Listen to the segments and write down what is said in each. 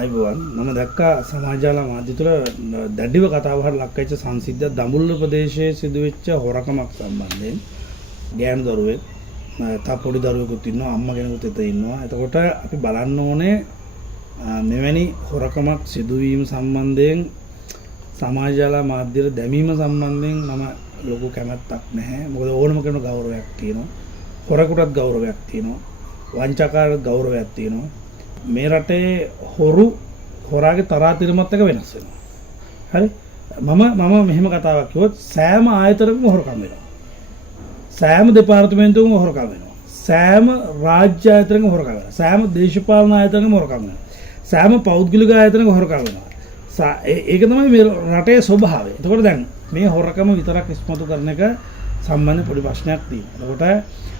ආයිබෝවන් මම දැක්කා සමාජ ජාල මාධ්‍ය තුළ දැඩිව කතාබහට ලක් වෙච්ච සංසිද්ධියක් දඹුල්ල ප්‍රදේශයේ සිදුවෙච්ච හොරකමක් සම්බන්ධයෙන් ගෑනු දරුවෙක් තා පොඩි දරුවෙකුත් ඉන්නවා අම්මා කෙනෙකුත් එතන ඉන්නවා. එතකොට අපි බලන්න ඕනේ මෙවැනි හොරකමක් සිදුවීම සම්බන්ධයෙන් සමාජ ජාල මාධ්‍යවල දැමීම සම්බන්ධයෙන් මම ලොකු කැමැත්තක් නැහැ. මොකද ඕනම කෙනෙකුට ගෞරවයක් තියෙනවා. හොරෙකුටත් ගෞරවයක් තියෙනවා. වංචකාරට ගෞරවයක් තියෙනවා. මේ රටේ හොරාගේ තරාතිරමත් එක වෙනස් වෙනවා. හරි? මම මෙහෙම කතාවක් කිව්වොත් සෑම ආයතනයකම හොරකම් වෙනවා. සෑම දෙපාර්තමේන්තුවකම හොරකම් වෙනවා. සෑම රාජ්‍ය ආයතනයකම හොරකම් වෙනවා. සෑම දේශපාලන ආයතනයකම හොරකම් වෙනවා. සෑම පෞද්ගලික ආයතනයකම හොරකම් වෙනවා. ඒක තමයි මේ රටේ ස්වභාවය. එතකොට දැන් මේ හොරකම විතරක් ඉස්මතු කරන එක සම්බන්ධ පොඩි ප්‍රශ්නයක් තියෙනවා. එතකොට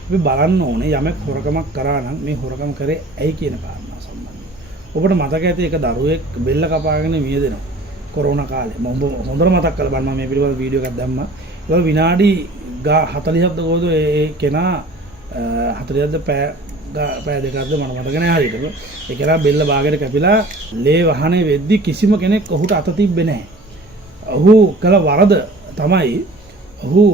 අපි බලන්න ඕනේ යමෙක් හොරකමක් කරා නම් මේ හොරකම් කරේ ඇයි කියන කාරණා සම්බන්ධයෙන්. ඔබට මතක ඇති එක දරුවෙක් බෙල්ල කපාගෙන මියදෙනවා කොරෝනා කාලේ. මම හොඳට මතක් කරලා බලන්න මේ පිළිබඳ වීඩියෝ එකක් දැම්මා. ඒක විනාඩි 40ක්ද කොහොමද ඒ කෙනා 40ක්ද පැය දෙකක්ද මම මතක නැහැ හරියට. ඒ කෙනා බෙල්ල බාගෙට කැපිලා ලේ වහනේ වෙද්දි කිසිම කෙනෙක් ඔහුට අත තිබ්බේ නැහැ. ඔහු කළ වරද තමයි ඔහු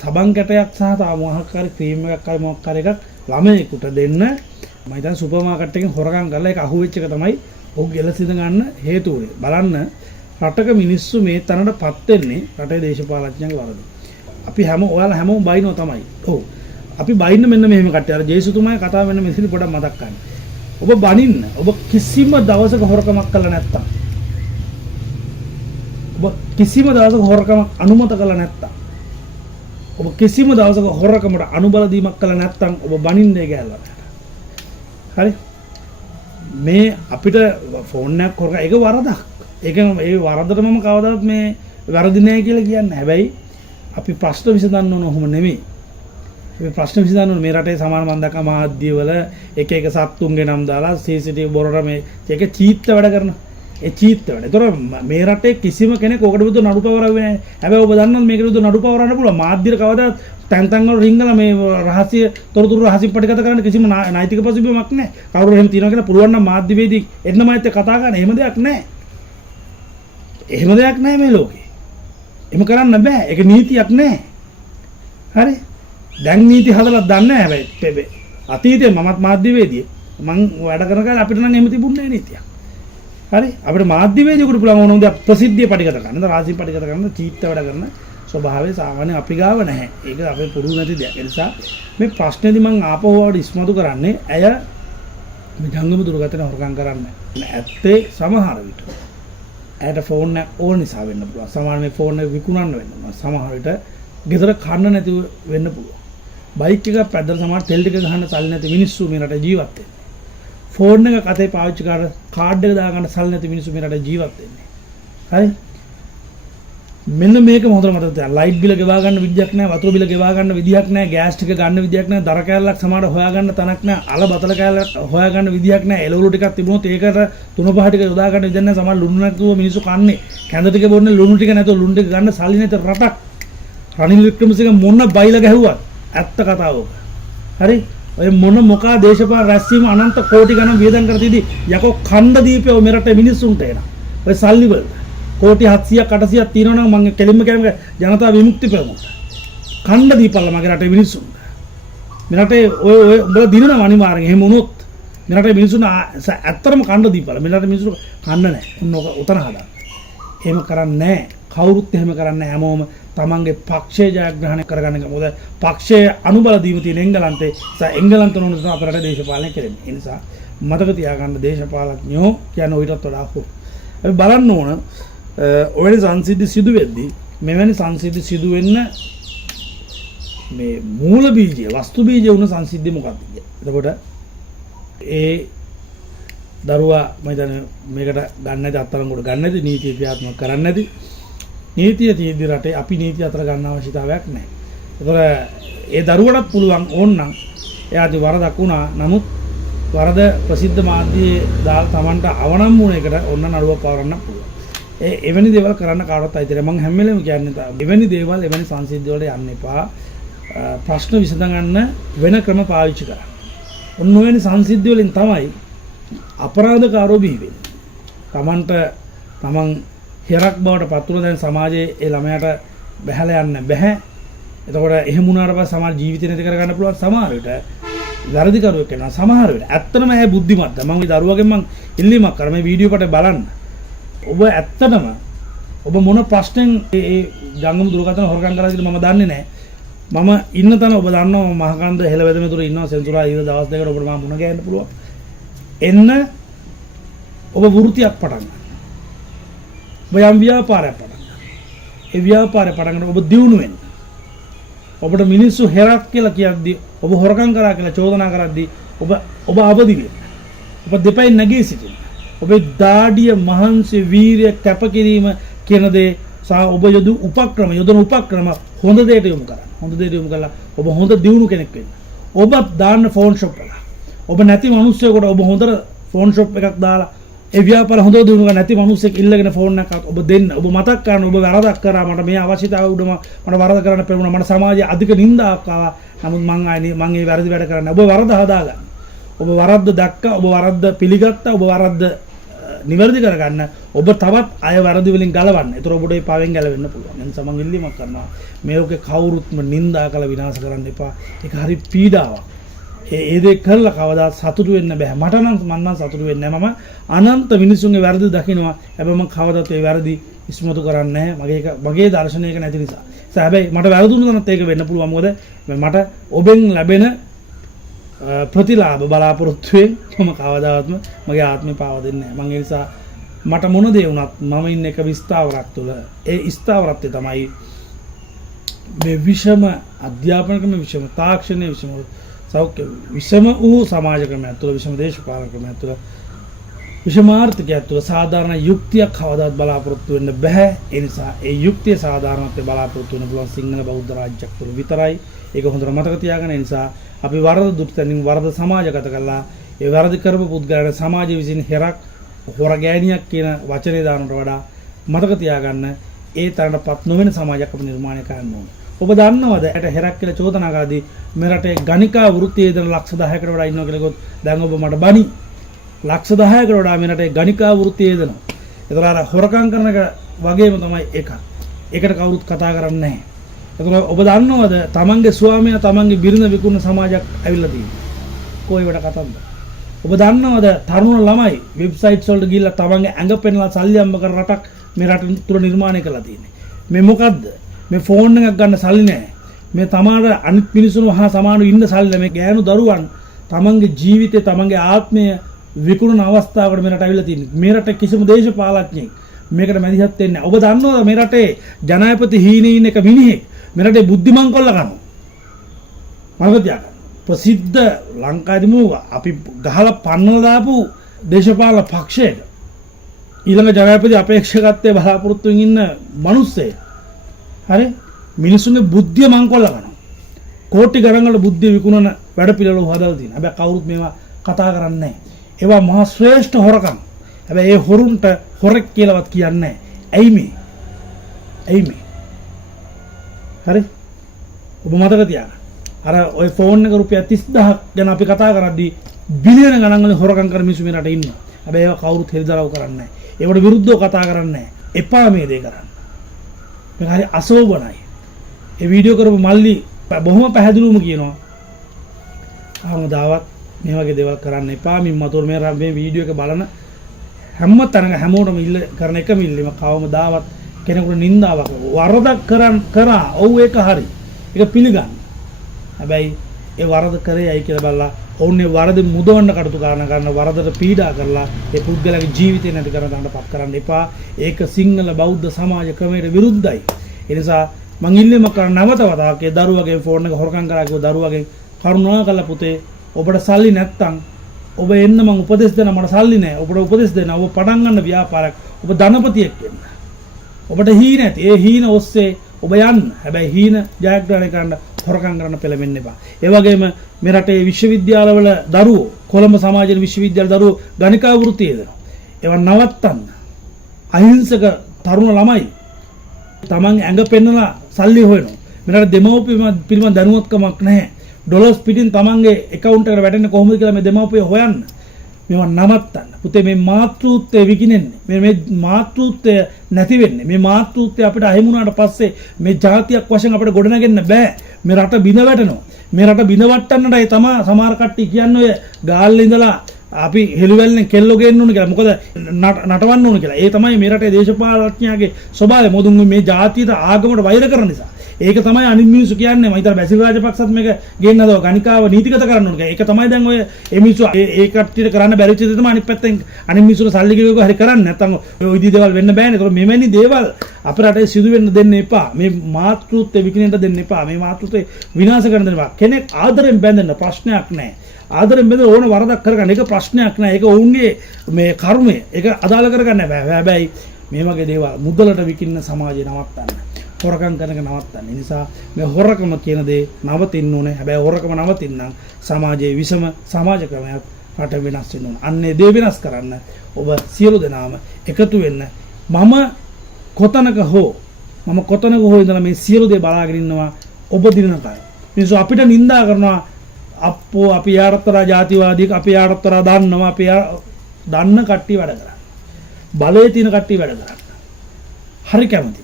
සබන් කැටයක් සහ තව මොහක් හරි ක්‍රීම් එකක් හරි මොකක් හරි එකක් ළමයෙකුට දෙන්න මම හිතන්නේ සුපර් මාකට් එකෙන් හොරකම් කරලා ඒක අහුවෙච්ච එක තමයි ඔහු ගෙලසිඳ ගන්න හේතුව උනේ. බලන්න රටක මිනිස්සු මේ තැනටපත් වෙන්නේ රටේ දේශපාලඥයන්ගේ වරද. අපි ඔයාලා හැමෝම බයිනෝ තමයි. ඔව්. අපි බයින්න මෙන්න මෙහෙම කට්ටිය. අර ජේසුතුමාගේ කතාව වෙන මෙතන පොඩක් මතක් ගන්න. ඔබ බනින්න. ඔබ කිසිම දවසක හොරකමක් කළා නැත්තම්. ඔබ කිසිම දවසක හොරකමක් අනුමත කළා නැත්තම්. ඔබ කිසිම දවසක හොරකමට අනුබල දීමක් කළා නැත්තම් ඔබ බනින්නේ ගෑල්ලා. හරි? මේ අපිට ෆෝන් එකක් හොරක ඒක වරදක්. ඒක ඒ වරදට මම කවදාවත් මේ වැරදි නෑ කියලා කියන්නේ. හැබැයි අපි ප්‍රශ්න විසඳන්න ඕන ඔහොම නෙමෙයි. අපි ප්‍රශ්න විසඳන්න ඕන මේ රටේ සමාන මන්දක මාධ්‍යවල එක එක සත්තුන්ගේ නම් දාලා CCTV බොරර මේ ඒක චීත්ත වැඩ කරනවා. ඒ චීත්ත වැඩ. ඒතර මේ රටේ කිසිම කෙනෙක් ඔකට විරුද්ධ නඩු පවරන්නේ නැහැ. හැබැයි ඔබ දන්නවද මේකට විරුද්ධ නඩු පවරන්න පුළුවන් මාධ්‍යර කවදාවත් තැන් වල රිංගලා මේ රහස්‍ය තොරතුරු රහසින් පටිගත කරන්න කිසිම නෛතික පසුබිමක් නැහැ. කවුරු එහෙම තියනවා කියලා පුළුවන් නම් මාධ්‍යවේදී එන්නම ඇත්ත කතා කරන්න එහෙම දෙයක් නැහැ. එහෙම දෙයක් නැහැ මේ ලෝකේ. එහෙම කරන්න බෑ. ඒක නීතියක් නැහැ. හරි? දැන් නීති හදලා දන්නේ නැහැ හැබැයි. අතීතේ මමත් මාධ්‍යවේදී මං වැඩ කරන කාලේ අපිට නම් එහෙම තිබුණේ නැහැ නීතියක්. හරි? අපිට මාධ්‍යවේදියෙකුට පුළුවන් වුණොත් ප්‍රසිද්ධිය පටිගත කරන්න, රාජ්‍ය පටිගත කරන්න, චීත්ත වැඩ කරන ස්වභාවය සාමාන්‍ය අපි ගාව නැහැ. ඒක අපේ පුරුදු නැති දෙයක්. ඒ නිසා මේ ප්‍රශ්නේදී මම ආපහුවට ඉස්මතු කරන්නේ ඇය මේ ජංගම දුරකථන හොරකම් කරන්නේ. ඇත්තේ සමහර විට ඇයට ෆෝන් එක ඕන නිසා වෙන්න පුළුවන්. සමහර මේ ෆෝන් එක විකුණන්න වෙන්න පුළුවන්. සමහර විට ගෙදර කන්න නැතිව වෙන්න පුළුවන්. බයික් එකක් පැදලා සමහර තෙල් ටික ගහන්න සල්ලි නැති මිනිස්සු මේ රටේ ජීවත් වෙන්නේ. ෆෝන් එක කතේ පාවිච්චි කරලා කාඩ් එක දාගන්න සල්ලි නැති මිනිස්සු මේ රටේ ජීවත් වෙන්නේ. හරි? මෙන්න මේක හොඳට මතක තියාගන්න. ලයිට් බිල ගෙවා ගන්න විදියක් නැහැ, වතුර බිල ගෙවා ගන්න විදියක් නැහැ, ගෑස් ටික ගන්න විදියක් නැහැ, දර කෑල්ලක් සමහර හොයා ගන්න තැනක් නැහැ, අල බතල කෑල්ලක් හොයා ගන්න විදියක් නැහැ, එළවලු ටිකක් තිබුණොත් ඒකට තුන පහ ටික යොදා ගන්න විදියක් නැහැ. සමහර ලුණු නැතුව මිනිස්සු කන්නේ. කැඳ ටික බොන්නේ ලුණු ටික නැතුව ලුණු ටික ගන්න සල්ලි නැති රටක්. රනිල් වික්‍රමසිංහ මොන බයිලා ගැහුවත් ඇත්ත කතාවක. හරි? ඔය මොකා දේශපාලන රැස්වීම අනන්ත කෝටි ගණන් වියදම් කර තියදී යකෝ ඛණ්ඩ දීපේ ඔය මෙරට මිනිස්සුන්ට එනවා. ඔය සල්ලි වල කෝටි 700ක් 800ක් තියෙනවා නම් මම කෙලින්ම කියන්නේ ජනතා විමුක්ති පෙරමුණ. ඛණ්ඩ දීපල්ලා මගේ රටේ මිනිස්සුන්ට. මේ රටේ ඔය උඹලා දිනනවා අනිවාර්යෙන්. එහෙම වුණොත් මේ රටේ මිනිස්සුන් ඇත්තටම ඛණ්ඩ දීපල්ලා. මේ රටේ මිනිස්සු ඛණ්ඩ නැහැ. උතන හදන්න. එහෙම කරන්නේ නැහැ. කවුරුත් එහෙම කරන්නේ නැහැ. හැමෝම තමන්ගේ පක්ෂය ජයග්‍රහණය කරගන්න එක. මොකද පක්ෂයේ අනුබල දීම තියෙන එංගලන්තේ එංගලන්ත නෝන තමයි අපේ රටේ දේශපාලනය කරන්නේ. ඒ නිසා මතක තියාගන්න දේශපාලඥයෝ කියන්නේ ඔයිටත් වඩා හො. අපි බලන්න ඕන ඔය සංසිද්ධි සිදු වෙද්දී මෙවැනි සංසිද්ධි සිදු වෙන්න මේ මූල බීජය වස්තු බීජය වුණ සංසිද්ධිය මොකක්ද කියන්නේ. එතකොට ඒ දරුවා මම හිතන්නේ මේකට ගන්න නැති අත්තරංගොඩ ගන්න නැති නීතිය ක්‍රියාත්මක කරන්න නැති නීතිය තියෙද්දි රටේ අපි නීතිය අතර ගන්න අවශ්‍යතාවයක් නැහැ. ඒතර ඒ දරුවටත් පුළුවන් ඕනනම් එයාදී වරදක් වුණා. නමුත් වරද ප්‍රසිද්ධ මාධ්‍යයේ දාලා Tamanට අවනම් වුණ එකට ඔන්න නඩුවක් පවරන්න පුළුවන්. එවැනි දේවල් කරන්න කාටවත් අයිති නැහැ. මම හැම වෙලේම කියන්නේ එවැනි දේවල් එවැනි සංසිද්ධි වලට යන්න එපා. ප්‍රශ්න විසඳගන්න වෙන ක්‍රම පාවිච්චි කරන්න. ඔන්න ඔයනි සංසිද්ධි වලින් තමයි අපරාධකාරෝ බිහි වෙන්නේ. තමන්ට තමන් හිරක් බවට පත් වුණ දැන් සමාජයේ ඒ ළමයාට බැහැලා යන්න බෑ. එතකොට එහෙම වුණාට පස්සේ සමහර ජීවිතේ නැති කරගන්න පුළුවන් සමහර විට වැරදි කරුවෙක් වෙනවා සමහර විට. ඇත්තටම ඇය බුද්ධිමත්ද. මම මේ දරුවගෙන් මම ඉල්ලීමක් කරා මේ වීඩියෝ කට බලන්න. ඔබ ඇත්තටම ඔබ මොන ප්‍රශ්නෙන් ඒ ජංගම දුරකථන හොරකම් කරලා කියලා මම දන්නේ නැහැ. මම ඉන්න තැන ඔබ දන්නවා මහකන්ද හෙළවෙද මෙතුර ඉන්නවා සෙන්සුරා ඊට දවස් දෙකකට ඔබට මම මුණ ගැහෙන්න පුළුවන්. එන්න ඔබ වෘත්තියක් පටන් ගන්න. ඔබ යම් ව්‍යාපාරයක් පටන් ගන්න. ඒ ව්‍යාපාරය පටන් ගන්න ඔබ දියුණු වෙන්න. ඔබට මිනිස්සු හෙරක් කියලා කියද්දී ඔබ හොරකම් කරා කියලා චෝදනා කරද්දී ඔබ අවදි වෙන්න. ඔබ දෙපැයි නැගී සිටින්න. ඔබේ දාඩිය මහන්සි වීරිය කැපකිරීම කියන දේ සහ ඔබ යොදන උපක්‍රම හොඳ දෙයට යොමු කරන්න. හොඳ දෙයට යොමු කළා ඔබ හොඳ දියුණු කෙනෙක් වෙන්න. ඔබ දාන්න ෆෝන් ෂොප් එක. ඔබ නැති මිනිස්සුෙකුට ඔබ හොඳට ෆෝන් ෂොප් එකක් දාලා ඒ ව්‍යාපාර හොඳට දියුණු කරලා නැති මිනිස්සෙක් ඉල්ලගෙන ෆෝන් එකක් ඔබ දෙන්න. ඔබ මතක් කරන්න ඔබ වැරදක් කරා මට මේ අවශ්‍යතාවය උඩම මට වරද කරන්න පෙරුණා. මට සමාජයේ අධික නින්දාවක් ආවා. නමුත් මං ඒ වැරදි වැඩ කරන්නේ. ඔබ වරද හදාගන්න. ඔබ වරද්ද දැක්කා. ඔබ වරද්ද පිළිගත්තා. ඔබ වරද්ද නිවැරදි කරගන්න. ඔබ තවත් අය වැරදි වලින් ගලවන්න. ඒතර ඔබට ඒ පාවෙන් ගැලවෙන්න පුළුවන්. එනිසා සමන් ඉල්ලීමක් කරනවා. මේකේ කවුරුත්ම නින්දා කළ විනාශ කරන්න එපා. ඒක හරි පීඩාවක්. ඒ දේ කරලා කවදාත් සතුටු වෙන්න බෑ. මට නම් මම සතුටු වෙන්නේ නැහැ. මම අනන්ත මිනිසුන්ගේ වැරදි දකිනවා. හැබැයි මම කවදාත් ඒ වැරදි ඉස්මතු කරන්නේ නැහැ. මගේ දර්ශනයක නැති නිසා. හැබැයි මට වැරදුනොත් ඒක වෙන්න පුළුවන්. මොකද මට ඔබෙන් ලැබෙන ප්‍රතිලාභ බලාපොරොත්තුවෙන් මම කවදාවත්ම මගේ ආත්මය පාව දෙන්නේ නැහැ. මම ඒ නිසා මට මොන දේ වුණත් මම ඉන්නේ එක විස්තාවරක් තුළ. ඒ ස්ථාවරත්වය තමයි මේ විෂම අධ්‍යාපන ක්‍රම, විෂම තාක්ෂණය, විෂම සෞඛ්‍ය, විෂම වූ සමාජ ක්‍රමයක් තුළ, විෂම දේශපාලන ක්‍රමයක් තුළ, විෂමාර්ථකයක් තුළ සාධාරණ යුක්තියක් කවදාවත් බලාපොරොත්තු වෙන්න බෑ. ඒ නිසා ඒ යුක්තිය සාධාරණත්වයට බලාපොරොත්තු වෙන්න පුළුවන් සිංහල බෞද්ධ රාජ්‍යයක් තුළ විතරයි. ඒක හොඳට මතක තියාගන්න. ඒ නිසා අපි වරද දුටුතැනින් වරද සමාජගත කළා. ඒ වැරදි කරපු පුද්ගලයන් සමාජ විසින් හෙරක් හොර ගෑණියක් කියන වචනේ දානට වඩා මතක තියාගන්න ඒ තරණපත් නොවන සමාජයක් අපි නිර්මාණය කරන්න ඕනේ. ඔබ දන්නවද ඇට හෙරක් කියලා චෝදනා කරද්දී මේ රටේ ගණිකා වෘත්තියේ දන ලක්ෂ 10කට වඩා ඉන්නවා කියලා කිව්වොත් දැන් ඔබ මට බනි. ලක්ෂ 10කට වඩා මේ රටේ ගණිකා වෘත්තියේ දනවා. ඒතර අර හොරකම් කරන එක වගේම තමයි එක. ඒකට කවුරුත් කතා කරන්නේ නැහැ. ඒතර ඔබ දන්නවද තමන්ගේ ස්වාමියා තමන්ගේ බිරිඳ විකුණන සමාජයක් ඇවිල්ලා තියෙනවා. කොයි වට කතන්ද? ඔබ දන්නවද තරුණ ළමයි වෙබ්සයිට්ස් වලට ගිහිල්ලා තමන්ගේ ඇඟ පෙන්ලා සල්ලි අම්බ කර රටක් මේ රට තුර නිර්මාණය කරලා තියෙන්නේ. මේ මොකද්ද? මේ ෆෝන් එකක් ගන්න සල්ලි නැහැ. මේ තමාට අනිත් මිනිස්සුන්ව හා සමානව ඉන්න සල්ලි නැහැ. මේ ගෑනු දරුවන් තමන්ගේ ජීවිතේ තමන්ගේ ආත්මය විකුණන අවස්ථාවකට මේ රට ඇවිල්ලා තියෙන්නේ. මේ රට කිසිම දේශපාලඥයෙක් මේකට මැදිහත් වෙන්නේ නැහැ. ඔබ දන්නවද මේ රටේ ජනාධිපති හීනේ ඉන්න එක මිනිහෙක් මේ රටේ බුද්ධිමං කොල්ල කරනවා. මම කියනවා ප්‍රසිද්ධ ලංකාවේදීම අපි ගහලා පන්නලා දාපු දේශපාලන පක්ෂයක ඊළඟ ජනාධිපති අපේක්ෂකත්වයේ බලාපොරොත්තුෙන් ඉන්න මිනිස්සෙක් හරි මිනිසුන්ගේ බුද්ධිය මංකොල්ල කරනවා. කෝටි ගණන් වල බුද්ධිය විකුණන වැඩ පිළිවෙල හදලා තියෙනවා. හැබැයි කවුරුත් මේවා කතා කරන්නේ නැහැ. ඒවා මහා ශ්‍රේෂ්ඨ හොරකම්. හැබැයි ඒ හොරුන්ට හොරෙක් කියලාවත් කියන්නේ නැහැ. ඇයි මේ? හරි? ඔබ මතක තියාගන්න. අර ඔය ෆෝන් එක රුපියල් 30000ක් ගැන අපි කතා කරද්දී බිලියන ගණන් වලින් හොරකම් කරන මිනිස්සු මේ රටේ ඉන්නවා. හැබැයි ඒවා කවුරුත් හෙළිදරව් කරන්නේ නැහැ. ඒවට විරුද්ධව කතා කරන්නේ නැහැ. එපා මේ දේ කරන්න. මේක හරි අසෝබනයි. ඒ වීඩියෝ කරපු මල්ලි බොහොම පැහැදිලිවම කියනවා. ආමුදාවත් මේ වගේ දේවල් කරන්න එපා. මින් මතොර මේ වීඩියෝ එක බලන හැම තැනක හැමෝටම කරන එකම ඉල්ලීම කවමදාවත් කෙනෙකුට නින්දාවක් වරදක් කරා. ඔව් ඒක හරි. ඒක පිළිගන්න. හැබැයි ඒ වරද කරේයි කියලා බලලා ඔවුන් ඒ වරද මුදවන්න කටයුතු කරන වරදට පීඩා කරලා ඒ පුද්ගලයාගේ ජීවිතේ නැති කරන දඬපත් කරන්න එපා. ඒක සිංහල බෞද්ධ සමාජ ක්‍රමයට විරුද්ධයි. ඒ නිසා මං ඉල්ලීම කරන නැවත වතාවක් ඒ දරුවගේ ෆෝන් එක හොරකම් කරා කිව්ව දරුවගෙන් කරුණාකරලා පුතේ ඔබට සල්ලි නැත්තම් ඔබ එන්න මං උපදෙස් දෙන්න මට සල්ලි නැහැ. ඔබට උපදෙස් දෙන්න. ඔබ පටන් ගන්න ව්‍යාපාරයක්. ඔබ ධනපතියෙක් වෙන්න. ඔබට හීන ඇති. ඒ හීන ඔස්සේ ඔබ යන්න. හැබැයි හීන ජයග්‍රහණය කරන්න හොරකම් කරන්න පෙළඹෙන්න එපා. ඒ වගේම මේ රටේ විශ්වවිද්‍යාලවල දරුවෝ කොළඹ සමාජයේ විශ්වවිද්‍යාල දරුවෝ ගණිකා වෘත්තියේ දෙනවා. ඒවා නවත්තන්න. අහිංසක තරුණ ළමයි තමන් ඇඟ පෙන්නලා සල්ලි හොයනවා. මේ රටේ දෙමව්පියන් පිළිබඳ දැනුවත්කමක් නැහැ. ඩොලර්ස් පිටින් තමන්ගේ account එකට වැටෙන්නේ කොහොමද කියලා මේ දෙමව්පියෝ හොයන්න. මේවා නවත්තන්න. පුතේ මේ මාතෘත්වය විකිනෙන්නේ. මේ මාතෘත්වය නැති වෙන්නේ. මේ මාතෘත්වය අපිට අහිමි වුණාට පස්සේ මේ ජාතියක් වශයෙන් අපිට ගොඩනගෙන්න බෑ. මේ රට බිඳ වැටෙනවා. මේ රට බිඳ වට්ටන්නටයි තමයි සමහර කට්ටිය කියන්නේ ඔය ගාල්ලේ ඉඳලා අපි හෙළුවැල්ලෙන් කෙල්ලෝ ගේන්න ඕන කියලා. මොකද නටවන්න ඕන කියලා. ඒ තමයි මේ රටේ දේශපාලඥයාගේ ස්වභාවය. මොදුන් මේ ජාතියට ආගමට වෛර කරන නිසා. ඒක තමයි අනිත් මිනිස්සු කියන්නේ. මම හිතන බැසිල් රාජපක්ෂත් මේක ගේන්න හදව ගණිකාව නීතිගත කරන්න ඕන කියලා. ඒක තමයි දැන් ඔය මේ මිනිස්සු ඒ කට්ටියට කරන්න බැරි චිත තමයි අනිත් පැත්තෙන් අනිත් මිනිස්සුන්ට සල්ලි ගෙවක හරි කරන්නේ. නැත්තම් ඔය විදිහේ දේවල් වෙන්න බෑනේ. ඒතකොට මෙවැනි දේවල් අපේ රටේ සිදු වෙන්න දෙන්න එපා. මේ මාතෘත්වය විකිනෙන්න දෙන්න එපා. මේ මාතෘත්වය විනාශ කරන්න දෙන්න එපා. කෙනෙක් ආදරෙන් බැඳෙන්න ප්‍රශ්නයක් නැහැ. ආදරෙන් බැඳ ඕන වරදක් කරගන්න ඒක ප්‍රශ්නයක් නෑ. ඒක ඔවුන්ගේ මේ කර්මය. ඒක අදාළ කරගන්න බෑ. හැබැයි මේ වගේ දේවල් මුදලට විකින්න සමාජය නවත්තන්න. හොරකම් කරන එක නවත්තන්න. ඒ නිසා මේ හොරකම කියන දේ නවතින්න ඕනේ. හැබැයි හොරකම නවතින්න සමාජයේ විසම සමාජ ක්‍රමයක් රට වෙනස් වෙන්න ඕනේ. අන්නේ දේ වෙනස් කරන්න ඔබ සියලු දෙනාම එකතු වෙන්න. මම කොතනක හෝ ඉඳලා මේ සියලු දේ බලාගෙන ඉන්නවා ඔබ දිනනකයි. මිනිස්සු අපිට නිඳා කරනවා අපෝ අපි යාරතරා ජාතිවාදීක අපි යාරතරා දන්නවා අපි දන්න කට්ටිය වැඩ කරන්නේ. බලයේ තියෙන කට්ටිය වැඩ කරන්නේ. හරි කැමති.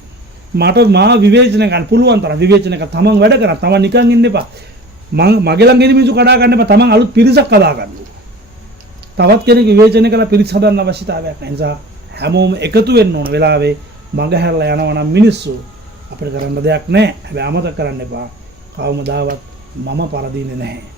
මට මා විවේචනය ගන්න පුළුවන් තරම් විවේචනයක තමන් වැඩ කරා. තමන් නිකන් ඉන්න එපා. මගේ ළඟ ඉන්න මිනිස්සු කඩා ගන්න එපා. තමන් අලුත් පිරිසක් කඩා ගන්න. තවත් කෙනෙක් විවේචනය කරලා පිරිස හදන්න අවශ්‍යතාවයක් නැහැ. නිසා හැමෝම එකතු වෙන්න ඕන වෙලාවේ මඟ හැරලා යනවා නම් මිනිස්සු අපිට කරන්න දෙයක් නැහැ. හැබැයි අමතක කරන්න එපා. කවමදාවත් මම පරදීන්නේ නැහැ.